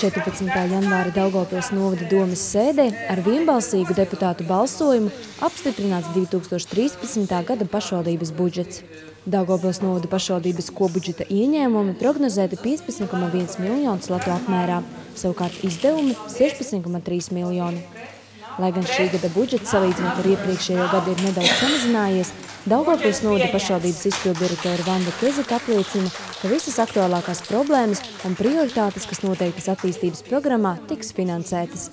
14. janvāra Daugavpils novada domes sēdē ar vienbalsīgu deputātu balsojumu apstiprināts 2013. gada pašvaldības budžets. Daugavpils novada pašvaldības kopbudžeta ieņēmumi prognozēti 15,1 miljonus latu apmērā, savukārt izdevumi 16,3 miljoni. Lai gan šī gada budžets salīdzinot ar iepriekšējo gadu ir nedaudz samazinājies, Daugavpils novada pašvaldības izpilddirektora Vanda Kezika apliecina, ka visas aktuālākās problēmas un prioritātes, kas noteiktas attīstības programmā, tiks finansētas.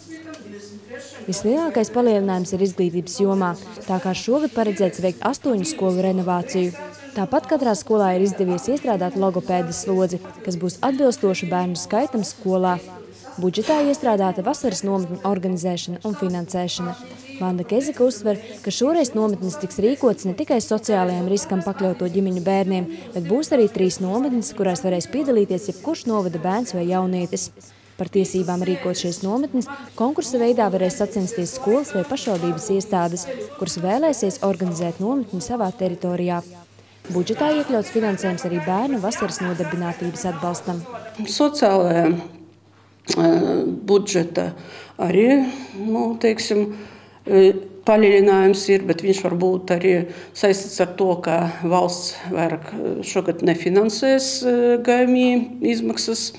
Vislielākais palielinājums ir izglītības jomā, tā kā šogad paredzēts veikt 8 skolu renovāciju. Tāpat katrā skolā ir izdevies iestrādāt logopēdas slodzi, kas būs atbilstoša bērnu skaitam skolā. Budžetā iestrādāta vasaras nometņu organizēšana un finansēšana. Vanda Kezika uzsver, ka šoreiz nometnes tiks rīkots ne tikai sociālajiem riskam pakļauto ģimeņu bērniem, bet būs arī 3 nometnes, kurās varēs piedalīties jebkurš novada bērns vai jaunietis. Par tiesībām rīkot šīs nometnes konkursa veidā varēs sacensties skolas vai pašvaldības iestādes, kuras vēlēsies organizēt nometni savā teritorijā. Budžetā iekļauts finansējums arī bērnu vasaras nodarbinātības atbalstam. Sociālajā budžeta arī, palielinājums ir, bet viņš var būt arī saistīts ar to, ka valsts vairāk šogad nefinansēs GMI izmaksas,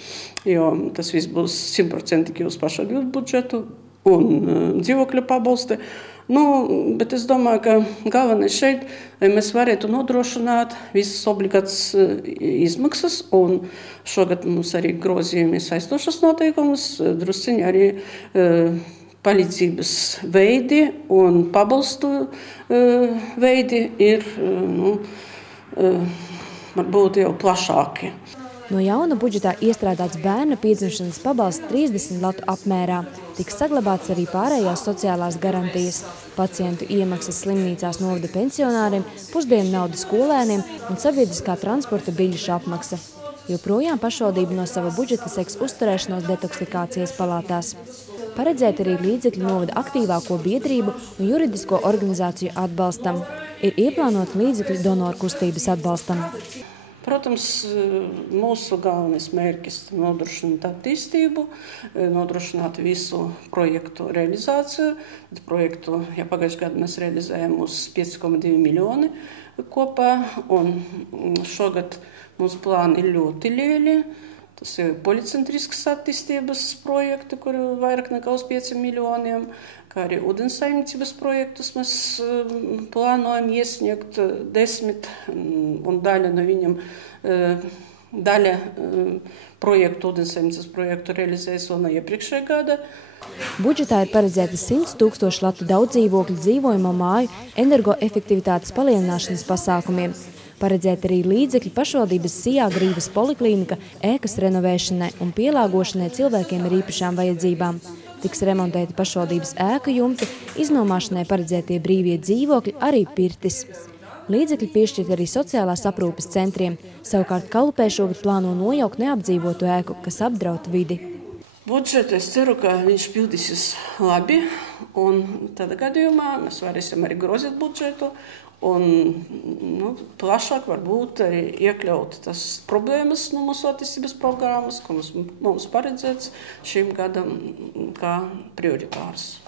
jo tas viss būs 100% uz pašvaldības budžetu un dzīvokļu pabalsti. Bet es domāju, ka galvenais šeit, lai mēs varētu nodrošināt visas obligātas izmaksas, un šogad mums arī grozījumi saistošas noteikumus, drusciņi arī palīdzības veidi un pabalstu veidi ir varbūt jau plašāki. No jauna budžetā iestrādāts bērna piedzimšanas pabalsts 30 latu apmērā. Tiks saglabāts arī pārējās sociālās garantijas, pacientu iemaksas slimnīcās novada pensionāriem, pusdienu nauda skolēniem un sabiedriskā transporta biļešu apmaksa. Joprojām pašvaldība no sava budžeta seks uzturēšanos detoksikācijas palātās. Paredzēti arī līdzekļi novada aktīvāko biedrību un juridisko organizāciju atbalstam. Ir ieplānoti līdzekļi donoru kustības atbalstam. Protams, mūsu galvenais mērķis ir nodrošināt attīstību, nodrošināt visu projektu realizāciju. Projektu, pagājušajā gadā mēs realizējām uz 5,2 miljoni kopā, un šogad mums plāni ir ļoti lieli. Tas ir policentrisks attīstības projekti, kuri vairāk nekā uz 5 miljoniem, kā arī ūdensaimniecības projektus mēs plānojam iesniegt 10, un daļa no viņam, daļa projektu, ūdensaimniecības projektu realizēs vēl no iepriekšējā gada. Budžetā ir paredzēti 100 000 latu daudzdzīvokļu dzīvojamo māju energoefektivitātes palielināšanas pasākumiem. Paredzēt arī līdzekļi pašvaldības Sijā Grīvas poliklīnika ēkas renovēšanai un pielāgošanai cilvēkiem ar īpašām vajadzībām. Tiks remontēti pašvaldības ēku jumti, iznomāšanai paredzētie brīvie dzīvokļi, arī pirtis. Līdzekļi piešķirt arī sociālās aprūpes centriem. Savukārt Kalupē šogad plāno nojaukt neapdzīvotu ēku, kas apdraud vidi. Budžetu es ceru, ka viņš pildīsies labi, un tādā gadījumā mēs varēsim arī grozīt budžetu. Un plašāk varbūt arī iekļaut tas problēmas no mūsu attīstības programmas, ko mums paredzēts šim gadam kā prioritārs.